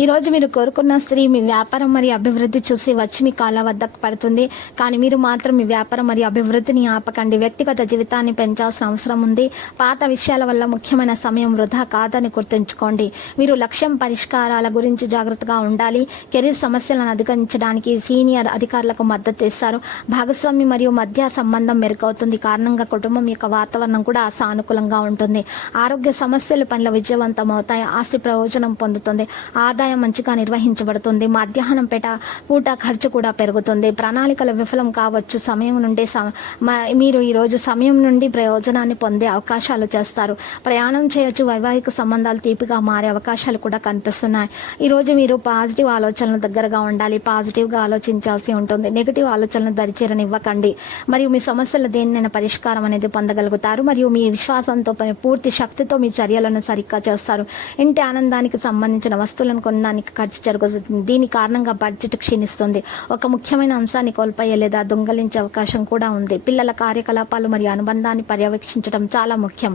ఈ రోజు మీరు కోరుకున్న స్త్రీ మీ వ్యాపారం మరియు అభివృద్ధి చూసి వచ్చి మీ కాళ్ళ వద్దకు పడుతుంది. కానీ మీరు మాత్రం మీ వ్యాపారం మరియు అభివృద్ధిని ఆపకండి. వ్యక్తిగత జీవితాన్ని పెంచాల్సిన అవసరం ఉంది. పాత విషయాల వల్ల ముఖ్యమైన సమయం వృధా కాదని గుర్తుంచుకోండి. మీరు లక్ష్యం పరిష్కారాల గురించి జాగ్రత్తగా ఉండాలి. కెరీర్ సమస్యలను అధిగమించడానికి సీనియర్ అధికారులకు మద్దతు ఇస్తారు. భాగస్వామి మరియు మధ్య సంబంధం మెరుగవుతుంది. కారణంగా కుటుంబం యొక్క వాతావరణం కూడా సానుకూలంగా ఉంటుంది. ఆరోగ్య సమస్యలు పనులు విజయవంతం అవుతాయి ఆస్తి ప్రయోజనం పొందుతుంది. ఆదాయం మంచిగా నిర్వహించబడుతుంది. మధ్యాహ్నం పేట పూట ఖర్చు కూడా పెరుగుతుంది. ప్రణాళికలు విఫలం కావచ్చు. సమయం నుండి మీరు ఈ రోజు సమయం నుండి ప్రయోజనాన్ని పొందే అవకాశాలు చేస్తారు. ప్రయాణం చేయొచ్చు. వైవాహిక సంబంధాలు తీపిగా మారే అవకాశాలు కూడా కనిపిస్తున్నాయి. ఈ రోజు మీరు పాజిటివ్ ఆలోచనలు దగ్గరగా ఉండాలి. పాజిటివ్గా ఆలోచించాల్సి ఉంటుంది. నెగిటివ్ ఆలోచనలు దరిచేరనివ్వకండి. మరియు మీ సమస్యలు దేనినైనా పరిష్కారం అనేది పొందగలుగుతారు. మరియు మీ విశ్వాసంతో పూర్తి శక్తితో మీ చర్యలను సరిగ్గా చేస్తారు. ఇంటి ఆనందానికి సంబంధించిన వస్తువులను కొన్ని కొనడానికి ఖర్చు జరుగుతుంది దీని కారణంగా బడ్జెట్ క్షీణిస్తుంది. ఒక ముఖ్యమైన అంశాన్ని కోల్పోయే లేదా దొంగలించే అవకాశం కూడా ఉంది. పిల్లల కార్యకలాపాలు మరియు అనుబంధాన్ని పర్యవేక్షించడం చాలా ముఖ్యం.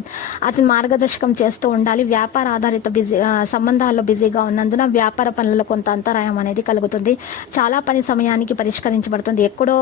అతను మార్గదర్శకం చేస్తూ ఉండాలి. వ్యాపార ఆధారిత బిజీ సంబంధాల్లో బిజీగా ఉన్నందున వ్యాపార పనులలో కొంత అంతరాయం అనేది కలుగుతుంది. చాలా పని సమయానికి పరిష్కరించబడుతుంది. ఎక్కడో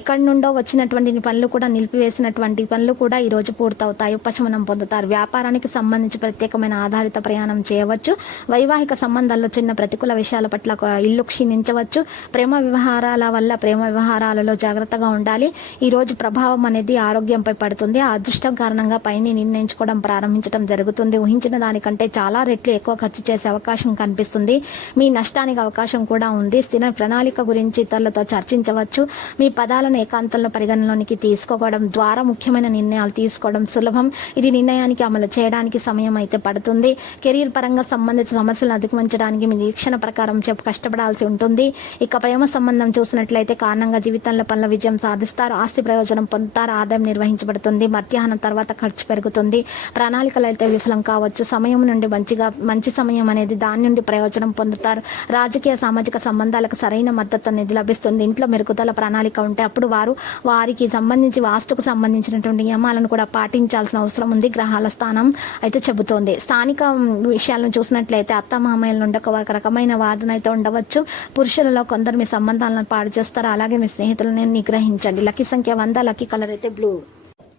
ఎక్కడి నుండో వచ్చినటువంటి పనులు కూడా నిలిపివేసినటువంటి పనులు కూడా ఈ రోజు పూర్తవుతాయి. ఉపశమనం పొందుతారు. వ్యాపారానికి సంబంధించి ప్రత్యేకమైన ఆధారిత ప్రయాణం చేయవచ్చు. వైవాహిక సంబంధాల్లో చిన్న ప్రతికూల విషయాల పట్ల ఒక ఇల్లు క్షీణించవచ్చు. ప్రేమ వ్యవహారాల వల్ల ప్రేమ వ్యవహారాలలో జాగ్రత్తగా ఉండాలి. ఈ రోజు ప్రభావం అనేది ఆరోగ్యంపై పడుతుంది. ఆ అదృష్టం కారణంగా పైని నిర్ణయించుకోవడం ప్రారంభించడం జరుగుతుంది. ఊహించిన దానికంటే చాలా రెట్లు ఎక్కువ ఖర్చు చేసే అవకాశం కనిపిస్తుంది. మీ నష్టానికి అవకాశం కూడా ఉంది. స్థిర ప్రణాళిక గురించి ఇతరులతో చర్చించవచ్చు. మీ పదాలను ఏకాంతంలో పరిగణలోనికి తీసుకోవడం ద్వారా ముఖ్యమైన నిర్ణయాలు తీసుకోవడం సులభం. ఇది నిర్ణయానికి అమలు చేయడానికి సమయం అయితే పడుతుంది. కెరీర్ పరంగా సంబంధిత సమస్యలను అధిగమించడానికి మీ నిరీక్షణ ప్రకారం చెప్పు కష్టపడాల్సి ఉంటుంది. ఇక ప్రేమ సంబంధం చూసినట్లయితే కారణంగా జీవితంలో పనుల విజయం సాధిస్తారు. ఆస్తి ప్రయోజనం పొందుతారు. ఆదాయం నిర్వహించబడుతుంది. మధ్యాహ్నం తర్వాత ఖర్చు పెరుగుతుంది. ప్రణాళికలు అయితే విఫలం కావచ్చు. సమయం నుండి మంచిగా మంచి సమయం అనేది దాని నుండి ప్రయోజనం పొందుతారు. రాజకీయ సామాజిక సంబంధాలకు సరైన మద్దతు అనేది లభిస్తుంది. ఇంట్లో మెరుగుదల ప్రణాళిక ఉంటే అప్పుడు వారు వారికి సంబంధించి వాస్తుకు సంబంధించినటువంటి నియమాలను కూడా పాటించాల్సిన అవసరం ఉంది. గ్రహాల స్థానం అయితే చెబుతోంది. స్థానిక విషయాలను చూసినట్లయితే అత్త మామయ్యల నుండి ఒక రకమైన వాదన అయితే ఉండవచ్చు. పురుషులలో కొందరు మీ సంబంధాలను పాడు చేస్తారు? అలాగే మీ స్నేహితులను నిగ్రహించండి. లక్కీ సంఖ్య వంద లక్కీ కలర్ అయితే బ్లూ.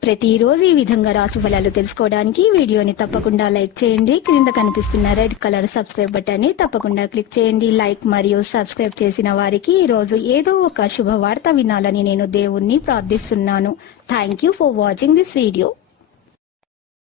ప్రతిరోజు ఈ విధంగా రాసు ఫలాలు తెలుసుకోవడానికి వీడియోని తప్పకుండా లైక్ చేయండి. క్రింద కనిపిస్తున్న రెడ్ కలర్ సబ్స్క్రైబ్ బటన్ని తప్పకుండా క్లిక్ చేయండి. లైక్ మరియు సబ్స్క్రైబ్ చేసిన వారికి ఈ రోజు ఏదో ఒక శుభవార్త వినాలని నేను దేవుణ్ణి ప్రార్థిస్తున్నాను. Thank you for watching this video